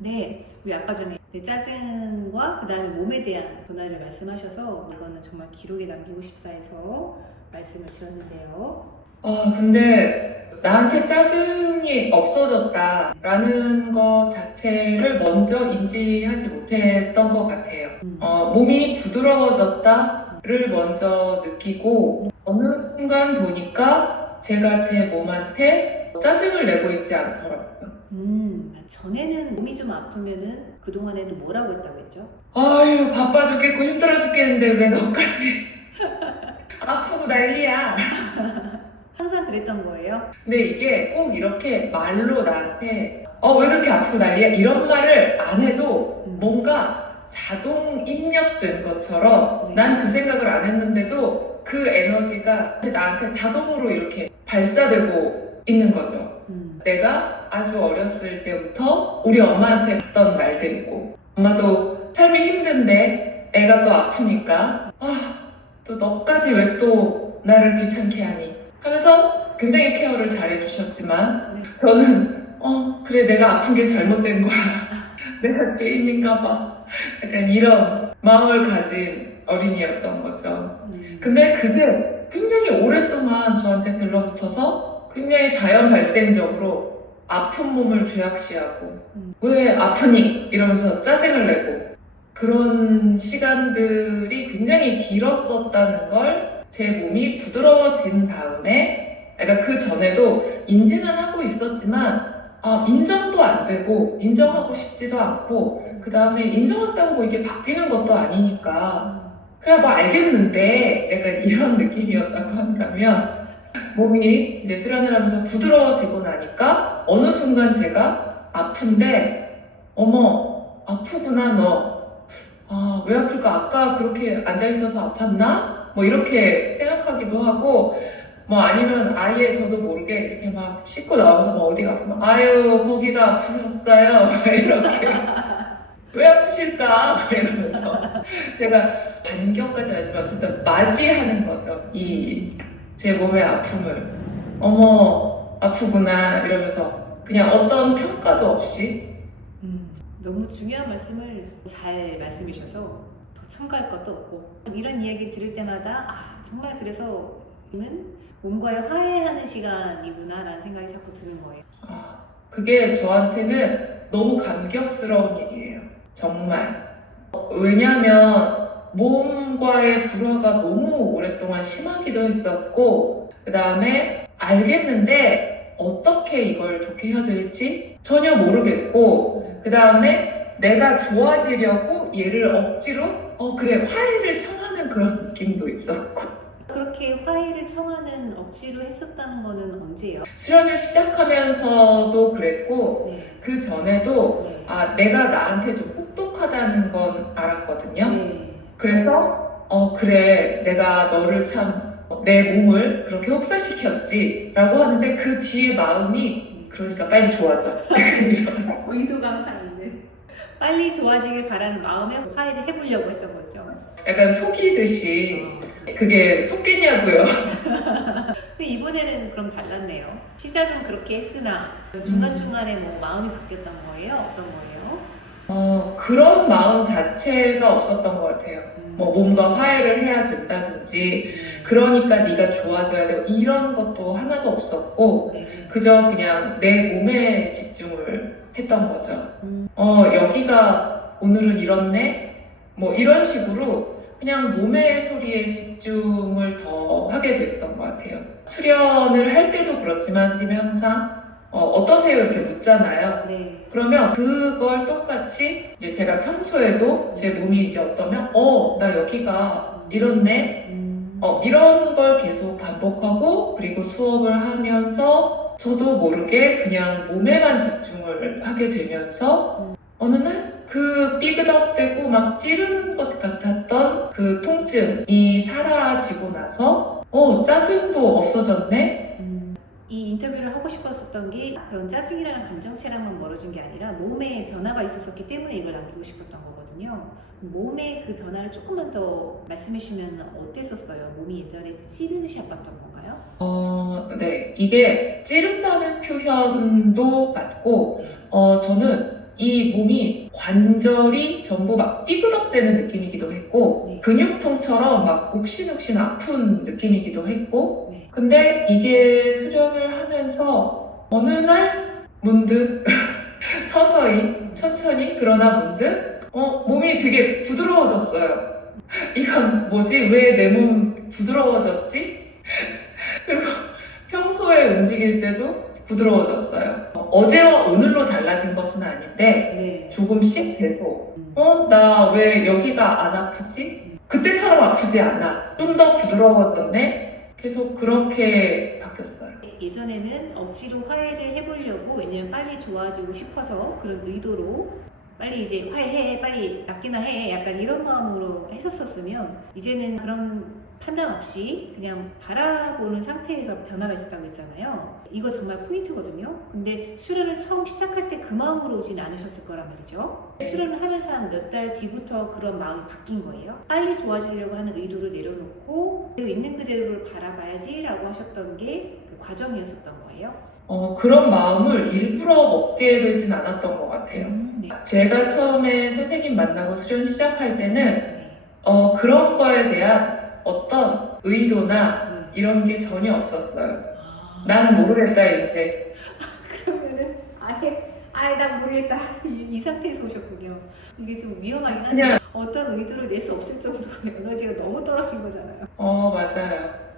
네, 우리 아까 전에 짜증과 그 다음에 몸에 대한 변화를 말씀하셔서 이거는 정말 기록에 남기고 싶다 해서 말씀을 드렸는데요. 근데 나한테 짜증이 없어졌다라는 것 자체를 먼저 인지하지 못했던 것 같아요. 몸이 부드러워졌다를 먼저 느끼고 어느 순간 보니까 제가 제 몸한테 짜증을 내고 있지 않더라고요. 전에는 몸이 좀 아프면은 그동안에는 뭐라고 했다고 했죠? 아유, 바빠 죽겠고 힘들어 죽겠는데 왜 너까지 아프고 난리야. 항상 그랬던 거예요? 근데 이게 꼭 이렇게 말로 나한테 왜 그렇게 아프고 난리야? 이런 말을 안 해도 뭔가 자동 입력된 것처럼 난 그 생각을 안 했는데도 그 에너지가 나한테 자동으로 이렇게 발사되고 있는 거죠. 내가 아주 어렸을 때부터 우리 엄마한테 했던 말들이고, 엄마도 삶이 힘든데 애가 또 아프니까 또 너까지 왜 또 나를 귀찮게 하니 하면서 굉장히 케어를 잘 해주셨지만 저는 그래 내가 아픈 게 잘못된 거야. 내가 죄인인가 봐. 약간 이런 마음을 가진 어린이였던 거죠. 근데 그게 굉장히 오랫동안 저한테 들러붙어서 굉장히 자연 발생적으로 아픈 몸을 죄악시하고 왜 아프니? 이러면서 짜증을 내고 그런 시간들이 굉장히 길었었다는 걸 제 몸이 부드러워진 다음에, 그러니까 그 전에도 인지는 하고 있었지만 인정도 안 되고 인정하고 싶지도 않고 그 다음에 인정한다고 뭐 이게 바뀌는 것도 아니니까 그냥 뭐 알겠는데 약간 이런 느낌이었다고 한다면, 몸이 이제 수련을 하면서 부드러워지고 나니까 어느 순간 제가 아픈데 어머 아프구나 너. 왜 아플까? 아까 그렇게 앉아있어서 아팠나? 뭐 이렇게 생각하기도 하고, 뭐 아니면 아예 저도 모르게 이렇게 막 씻고 나와서 막 어디 가서 막 아유 거기가 아프셨어요 이렇게 왜 아프실까 이러면서 제가 반격까지 아니지만 어쨌든 맞이하는 거죠. 이 제 몸의 아픔을 어머 아프구나 이러면서 그냥 어떤 평가도 없이. 너무 중요한 말씀을 잘 말씀해 주셔서 더 첨가할 것도 없고, 이런 이야기 들을 때마다 정말 그래서 몸과의 화해하는 시간이구나 라는 생각이 자꾸 드는 거예요. 그게 저한테는 너무 감격스러운 일이에요. 정말. 왜냐하면 몸과의 불화가 너무 오랫동안 심하기도 했었고, 그 다음에 알겠는데 어떻게 이걸 좋게 해야 될지 전혀 모르겠고, 그 다음에 내가 좋아지려고 얘를 억지로 그래 화해를 청하는 그런 느낌도 있었고. 그렇게 화해를 청하는 억지로 했었다는 거는 언제예요? 수련을 시작하면서도 그랬고, 그 전에도 내가 나한테 좀 혹독하다는 건 알았거든요. 그래서 그래 내가 너를 참 내 몸을 그렇게 혹사시켰지 라고 하는데 그 뒤에 마음이 그러니까 빨리 좋아져. 의도가 항상 있는, 빨리 좋아지길 바라는 마음에 화해를 해보려고 했던 거죠. 약간 속이듯이. 그게 속겠냐고요. 근데 이번에는 그럼 달랐네요. 시작은 그렇게 했으나 중간중간에 뭐 마음이 바뀌었던 거예요? 어떤 거예요? 그런 마음 자체가 없었던 것 같아요. 뭐 몸과 화해를 해야 된다든지 그러니까 네가 좋아져야 되고 이런 것도 하나도 없었고, 그저 그냥 내 몸에 집중을 했던 거죠. 여기가 오늘은 이렇네? 뭐 이런 식으로 그냥 몸의 소리에 집중을 더 하게 됐던 것 같아요. 수련을 할 때도 그렇지만 선생님이 항상 어떠세요? 이렇게 묻잖아요. 그러면 그걸 똑같이 이제 제가 평소에도 제 몸이 이제 어떠면 나 여기가 이렇네? 이런 걸 계속 반복하고, 그리고 수업을 하면서 저도 모르게 그냥 몸에만 집중을 하게 되면서 어느 날 그 삐그덕대고 막 찌르는 것 같았던 그 통증이 사라지고 나서 짜증도 없어졌네? 이 인터뷰를 하고 싶었었던 게 그런 짜증이라는 감정체랑만 멀어진 게 아니라 몸에 변화가 있었기 때문에 이걸 남기고 싶었던 거거든요. 몸의 그 변화를 조금만 더 말씀해 주시면 어땠었어요? 몸이 예전에 찌르듯이 아팠던 건가요? 네. 이게 찌른다는 표현도 맞고, 저는 이 몸이 관절이 전부 막 삐그덕대는 느낌이기도 했고 네. 근육통처럼 막 욱신욱신 아픈 느낌이기도 했고 네. 근데 이게 수련을 하면서 어느 날 문득 서서히 천천히 그러나 문득 몸이 되게 부드러워졌어요. 이건 뭐지? 왜 내 몸 부드러워졌지? 그리고 평소에 움직일 때도 부드러워졌어요. 어제와 오늘로 달라진 것은 아닌데 네. 조금씩 계속 나 왜 여기가 안 아프지? 그때처럼 아프지 않아. 좀 더 부드러워졌네? 계속 그렇게 바뀌었어요. 예전에는 억지로 화해를 해보려고, 왜냐면 빨리 좋아지고 싶어서 그런 의도로 빨리 이제 화해해, 빨리 낫기나 해, 약간 이런 마음으로 했었으면 이제는 그런 판단 없이 그냥 바라보는 상태에서 변화가 있었다고 했잖아요. 이거 정말 포인트거든요. 근데 수련을 처음 시작할 때 그 마음으로 오진 않으셨을 거란 말이죠. 수련을 하면서 한 몇 달 뒤부터 그런 마음이 바뀐 거예요. 빨리 좋아지려고 하는 의도를 내려놓고 있는 그대로를 바라봐야지 라고 하셨던 게 그 과정이었었던 거예요. 그런 마음을 일부러 먹게 되진 않았던 것 같아요. 네. 제가 처음에 선생님 만나고 수련 시작할 때는 네. 그런 거에 대한 어떤 의도나 네. 이런 게 전혀 없었어요. 아. 난 모르겠다 이제. 그러면은 아예 난 모르겠다 이 상태에서 오셨군요. 이게 좀 위험하긴 한데 그냥 어떤 의도를 낼 수 없을 정도로 에너지가 너무 떨어진 거잖아요. 맞아요.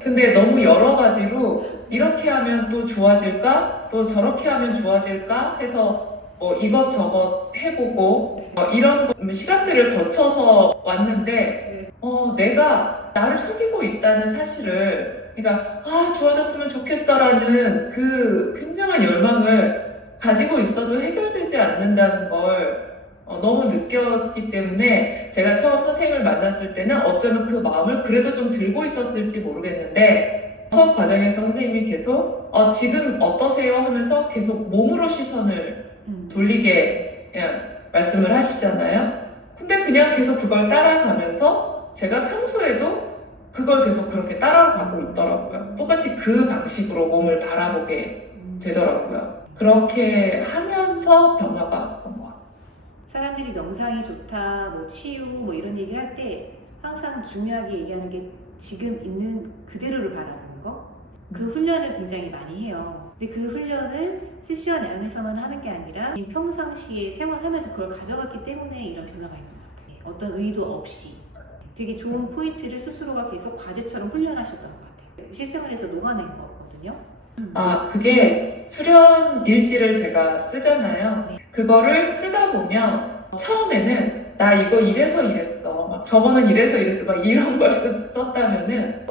근데 너무 여러 가지로 이렇게 하면 또 좋아질까? 또 저렇게 하면 좋아질까? 해서 이것저것 해보고 이런 시간들을 거쳐서 왔는데 내가 나를 속이고 있다는 사실을, 그러니까 좋아졌으면 좋겠어라는 그 굉장한 열망을 가지고 있어도 해결되지 않는다는 걸 너무 느꼈기 때문에 제가 처음 선생님을 만났을 때는 어쩌면 그 마음을 그래도 좀 들고 있었을지 모르겠는데 수업 과정에서 선생님이 계속 지금 어떠세요? 하면서 계속 몸으로 시선을 돌리게 그냥 말씀을 하시잖아요. 근데 그냥 계속 그걸 따라가면서 제가 평소에도 그걸 계속 그렇게 따라가고 있더라고요. 똑같이 그 방식으로 몸을 바라보게 되더라고요. 그렇게 하면서 변화가 온 것 같아요. 사람들이 명상이 좋다, 뭐 치유, 뭐 이런 얘기를 할 때 항상 중요하게 얘기하는 게 지금 있는 그대로를 바라보는 거. 그 훈련을 굉장히 많이 해요. 근데 그 훈련을 세션 안에서만 하는 게 아니라 평상시에 생활하면서 그걸 가져갔기 때문에 이런 변화가 있는 것 같아요. 어떤 의도 없이 되게 좋은 포인트를 스스로가 계속 과제처럼 훈련하셨던 것 같아요. 실생활에서 녹아낸 거거든요. 그게 수련 일지를 제가 쓰잖아요. 네. 그거를 쓰다 보면 처음에는 나 이거 이래서 이랬어, 막 저거는 이래서 이랬어, 막 이런 걸 썼다면은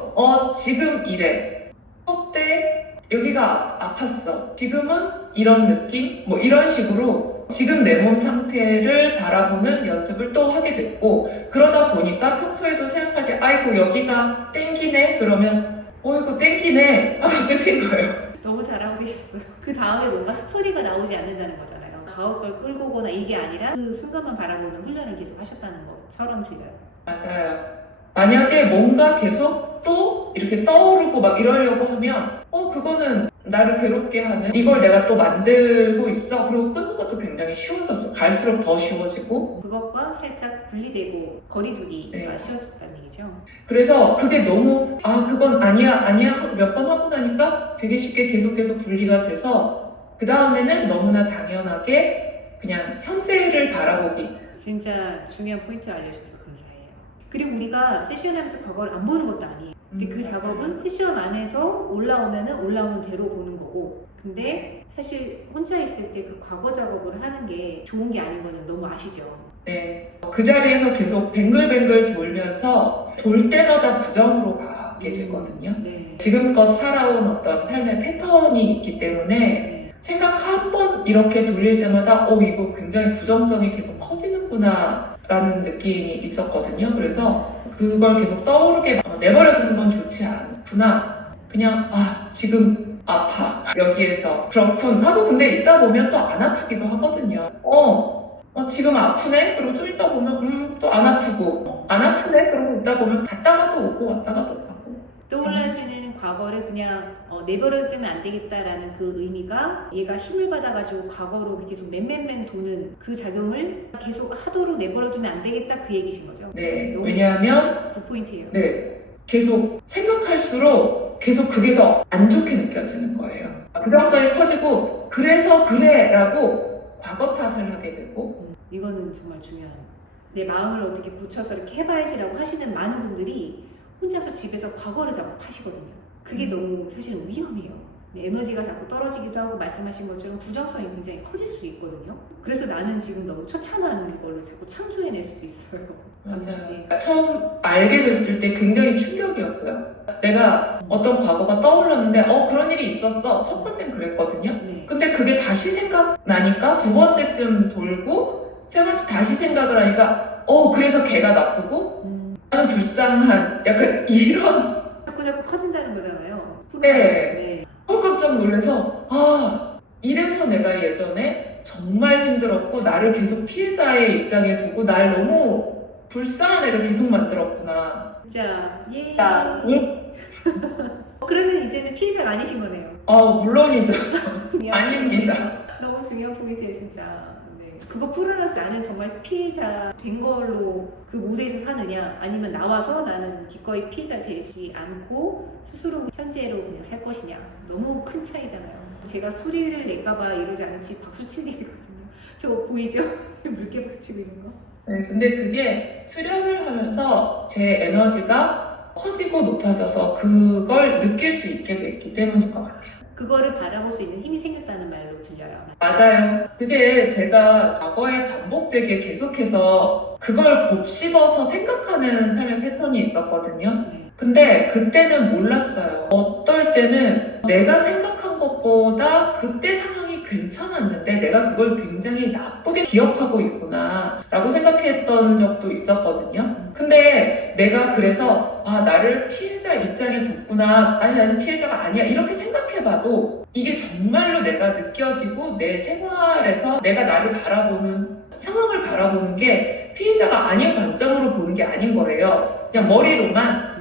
지금 이래. 수업 때 여기가 아팠어. 지금은 이런 느낌? 뭐 이런 식으로 지금 내 몸 상태를 바라보는 연습을 또 하게 됐고, 그러다 보니까 평소에도 생각할 때 아이고 여기가 땡기네? 그러면 이거 땡기네 하고 끝인 거예요. 너무 잘하고 계셨어요. 그 다음에 뭔가 스토리가 나오지 않는다는 거잖아요. 가을 걸 끌고 오거나 이게 아니라 그 순간만 바라보는 훈련을 계속 하셨다는 것처럼 들려요. 맞아요. 만약에 뭔가 계속 또 이렇게 떠오르고 막 이러려고 하면 그거는 나를 괴롭게 하는, 이걸 내가 또 만들고 있어. 그리고 끊는 것도 굉장히 쉬워졌어. 갈수록 더 쉬워지고. 그것과 살짝 분리되고 거리두기가 네. 쉬워졌다는 얘기죠. 그래서 그게 너무 그건 아니야 몇 번 하고 나니까 되게 쉽게 계속 분리가 돼서 그 다음에는 너무나 당연하게 그냥 현재를 바라보기. 진짜 중요한 포인트 알려주셔서 감사해요. 그리고 우리가 세션 하면서 과거를 안 보는 것도 아니에요. 근데 그 맞아요. 작업은 세션 안에서 올라오면은 올라오는 대로 보는 거고, 근데 사실 혼자 있을 때 그 과거 작업을 하는 게 좋은 게 아닌 거는 너무 아시죠? 네. 그 자리에서 계속 뱅글뱅글 돌면서 돌 때마다 부정으로 가게 되거든요. 네. 지금껏 살아온 어떤 삶의 패턴이 있기 때문에 네. 생각 한 번 이렇게 돌릴 때마다 이거 굉장히 부정성이 계속 커지는구나 라는 느낌이 있었거든요. 그래서 그걸 계속 떠오르게 내버려두는 건 좋지 않구나. 그냥 지금 아파 여기에서 그렇군 하고, 근데 있다 보면 또 안 아프기도 하거든요. 지금 아프네? 그리고 좀 있다 보면 또 안 아프고, 안 아프네? 그러고 있다 보면 갔다가도 오고 왔다가도 가고. 떠올라지는 과거를 그냥 내버려두면 안 되겠다라는 그 의미가 얘가 힘을 받아가지고 과거로 계속 맴맴맴 도는 그 작용을 계속 하도록 내버려두면 안 되겠다 그 얘기신 거죠? 네, 너무 왜냐하면 굿포인트예요. 네, 계속 생각할수록 계속 그게 더 안 좋게 느껴지는 거예요. 부정성이 커지고 그래서 그래 라고 과거 탓을 하게 되고 이거는 정말 중요한 내 마음을 어떻게 고쳐서 이렇게 해봐야지라고 하시는 많은 분들이 혼자서 집에서 과거를 자극하시거든요. 그게 너무 사실은 위험해요. 에너지가 자꾸 떨어지기도 하고 말씀하신 것처럼 부정성이 굉장히 커질 수 있거든요. 그래서 나는 지금 너무 처참한 걸로 자꾸 창조해낼 수도 있어요. 맞아요. 네. 처음 알게 됐을 때 굉장히 충격이었어요. 내가 어떤 과거가 떠올랐는데 그런 일이 있었어. 첫 번째는 그랬거든요. 네. 근데 그게 다시 생각나니까 두 번째쯤 돌고 세 번째 다시 생각을 하니까 그래서 걔가 나쁘고 나는 불쌍한 약간 이런 자꾸 커진다는 거잖아요. 네. 깜짝 놀라서 이래서 내가 예전에 정말 힘들었고 나를 계속 피해자의 입장에 두고 날 너무 불쌍한 애를 계속 만들었구나. 자, 예. 예. 그러면 이제는 피해자가 아니신 거네요. 물론이죠. 아닙니다. 너무 중요한 포인트예요, 진짜. 네. 그거 풀어놨어. 나는 정말 피해자 된 걸로 그 무대에서 사느냐, 아니면 나와서 나는 기꺼이 피해자 되지 않고 스스로 현재로 그냥 살 것이냐. 너무 큰 차이잖아요. 제가 소리를 낼까봐 이러지 않지 박수 칠 일이거든요. 저 보이죠? 물개 박수 치고 있는 거. 네, 근데 그게 수련을 하면서 제 에너지가 커지고 높아져서 그걸 느낄 수 있게 됐기 때문인 것 같아요. 그거를 바라볼 수 있는 힘이 생겼다는 말로 들려요. 맞아요. 그게 제가 과거에 반복되게 계속해서 그걸 곱씹어서 생각하는 삶의 패턴이 있었거든요. 네. 근데 그때는 몰랐어요. 어떨 때는 내가 생각한 것보다 그때 상황이 괜찮았는데 내가 그걸 굉장히 나쁘게 기억하고 있구나 라고 생각했던 적도 있었거든요. 근데 내가 그래서 나를 피해자 입장에 뒀구나, 아니 나는 피해자가 아니야 이렇게 생각해봐도 이게 정말로 내가 느껴지고 내 생활에서 내가 나를 바라보는 상황을 바라보는 게 피해자가 아닌 관점으로 보는 게 아닌 거예요. 그냥 머리로만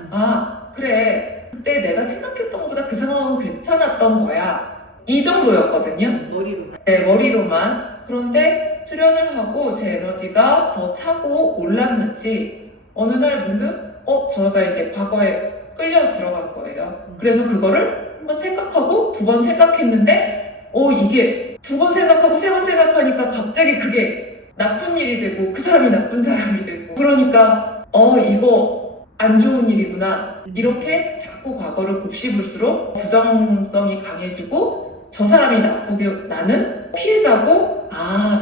그래 그때 내가 생각했던 것보다 그 상황은 괜찮았던 거야 이 정도였거든요. 머리로. 네, 머리로만. 그런데 수련을 하고 제 에너지가 더 차고 올랐는지 어느 날 문득 저가 이제 과거에 끌려 들어간 거예요. 그래서 그거를 한번 생각하고 두 번 생각했는데 이게 두 번 생각하고 세 번 생각하니까 갑자기 그게 나쁜 일이 되고 그 사람이 나쁜 사람이 되고 그러니까 이거 안 좋은 일이구나 이렇게 자꾸 과거를 곱씹을수록 부정성이 강해지고 저 사람이 나쁘게 나는 피해자고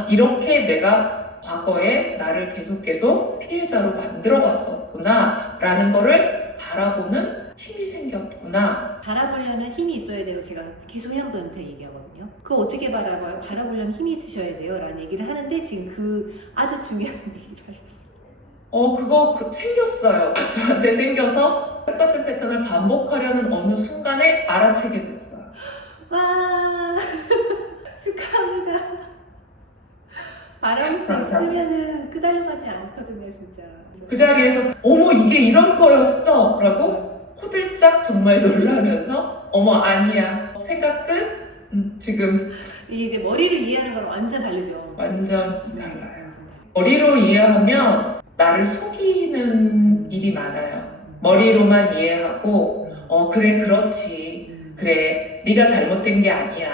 이렇게 내가 과거에 나를 계속 피해자로 만들어 봤었구나 라는 거를 바라보는 힘이 생겼구나. 바라보려면 힘이 있어야 돼요. 제가 계속 회원분한테 얘기하거든요. 그거 어떻게 바라봐요? 바라보려면 힘이 있으셔야 돼요 라는 얘기를 하는데 지금 그 아주 중요한 얘기를 하셨어요. 그거 생겼어요. 저한테 생겨서 똑같은 패턴을 반복하려는 어느 순간에 알아채게 됐어요. 와 축하합니다. 바라볼 수 있으면은 끄달려가지 않거든요, 진짜. 그 자리에서 이게 이런 거였어 라고 호들짝 정말 놀라면서 아니야 생각 끝? 지금 이제 머리로 이해하는 거랑 완전 다르죠. 완전 달라요. 머리로 이해하면 나를 속이는 일이 많아요. 머리로만 이해하고 그래 그렇지 그래 네가 잘못된 게 아니야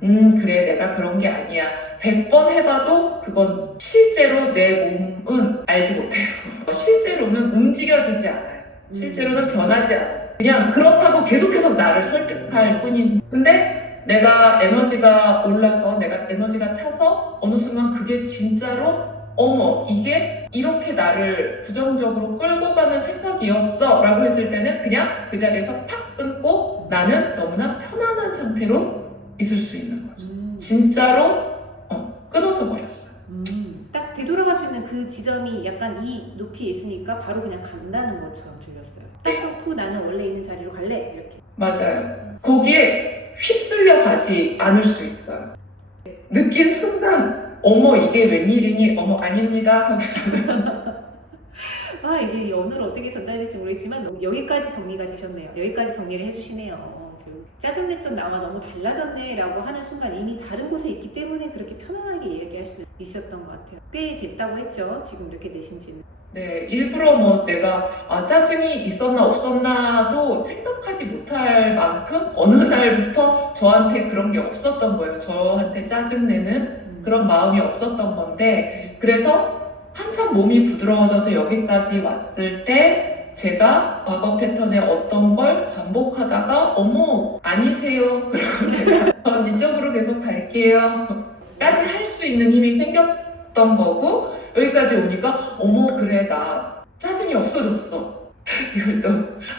그래 내가 그런 게 아니야 100번 해봐도 그건 실제로 내 몸은 알지 못해요. 실제로는 움직여지지 않아요. 실제로는 변하지 않아요. 그냥 그렇다고 계속해서 나를 설득할 뿐인. 근데 내가 에너지가 올라서 내가 에너지가 차서 어느 순간 그게 진짜로 이게 이렇게 나를 부정적으로 끌고 가는 생각이었어 라고 했을 때는 그냥 그 자리에서 탁 끊고 나는 너무나 편안한 상태로 있을 수 있는 거죠. 진짜로 끊어져 버렸어요. 딱 되돌아갈 수 있는 그 지점이 약간 이 높이에 있으니까 바로 그냥 간다는 것처럼 들렸어요. 딱 놓고 나는 원래 있는 자리로 갈래 이렇게. 맞아요. 거기에 휩쓸려 가지 않을 수 있어요. 느낀 순간 이게 웬일이니? 아닙니다 하고 저는 이게 이 언어를 어떻게 전달될지 모르겠지만 여기까지 정리가 되셨네요. 여기까지 정리를 해주시네요. 짜증냈던 나와 너무 달라졌네 라고 하는 순간 이미 다른 곳에 있기 때문에 그렇게 편안하게 얘기할 수 있었던 것 같아요. 꽤 됐다고 했죠. 지금 이렇게 되신 지는. 네, 일부러 뭐 내가 짜증이 있었나 없었나도 생각하지 못할 만큼 어느 날부터 저한테 그런 게 없었던 거예요. 저한테 짜증내는 그런 마음이 없었던 건데, 그래서 한참 몸이 부드러워져서 여기까지 왔을 때 제가 과거 패턴의 어떤 걸 반복하다가 어머 아니세요 그리고 제가 전 이쪽으로 계속 갈게요 까지 할 수 있는 힘이 생겼던 거고, 여기까지 오니까 어머 그래 나 짜증이 없어졌어 이걸 또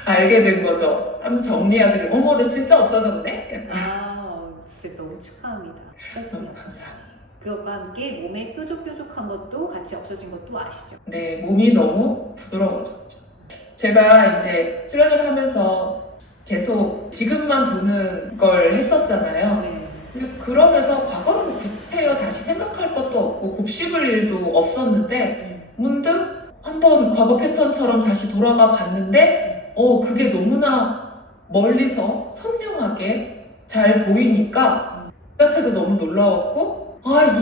알게 된 거죠. 한번 정리하게 되고 어머 나 진짜 없어졌네. 진짜 너무 축하합니다. 짜증이 너무 없어서. 그것과 함께 몸에 뾰족뾰족한 것도 같이 없어진 것도 아시죠? 네, 몸이 너무 부드러워졌죠. 제가 이제 수련을 하면서 계속 지금만 보는 걸 했었잖아요. 네. 그러면서 과거를 구태여 다시 생각할 것도 없고 곱씹을 일도 없었는데 문득 한번 과거 패턴처럼 다시 돌아가 봤는데 그게 너무나 멀리서 선명하게 잘 보이니까 그 자체도 너무 놀라웠고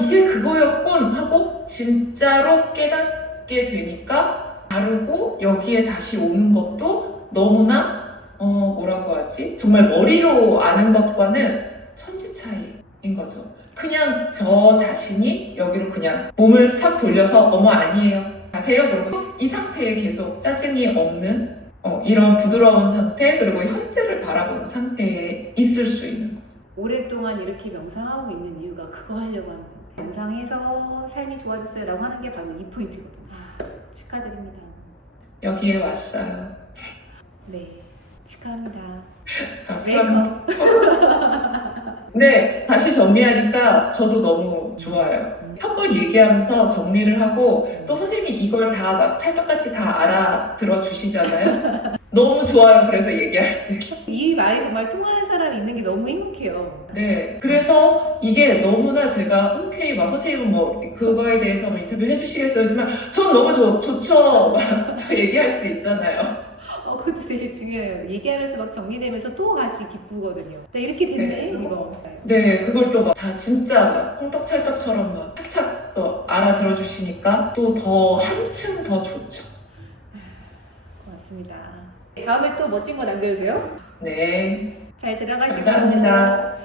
이게 그거였군 하고 진짜로 깨닫게 되니까 다르고 여기에 다시 오는 것도 너무나 뭐라고 하지? 정말 머리로 아는 것과는 천지 차이인 거죠. 그냥 저 자신이 여기로 그냥 몸을 싹 돌려서 어머 아니에요 가세요 그러고 이 상태에 계속 짜증이 없는 이런 부드러운 상태, 그리고 현재를 바라보는 상태에 있을 수 있는 거죠. 오랫동안 이렇게 명상하고 있는 이유가 그거 하려고 하는 거예요. 명상해서 삶이 좋아졌어요 라고 하는 게 바로 이 포인트거든요. 축하드립니다. 여기에 왔어요. 네, 축하합니다. 감사합니다. 네, 다시 정리하니까 저도 너무 좋아요. 한 번 얘기하면서 정리를 하고 또 선생님이 이걸 다 막 찰떡같이 다 알아들어 주시잖아요. 너무 좋아요. 그래서 얘기할 때. 이 말이 정말 통하는 사람이 있는 게 너무 행복해요. 네, 그래서 이게 너무나 제가 흔쾌히 막 선생님은 뭐 그거에 대해서 뭐 인터뷰를 해주시겠어요? 하지만 전 너무 좋죠. 저 얘기할 수 있잖아요. 그것도 되게 중요해요. 얘기하면서 막 정리되면서 또 같이 기쁘거든요. 이렇게 됐네, 네. 이거. 네, 그걸 또 막 다 진짜 막 홍떡찰떡처럼 막 착착 또 알아들어 주시니까 또 더 한층 더 좋죠. 고맙습니다. 다음에 또 멋진 거 남겨주세요. 네, 잘 들어가시고. 감사합니다.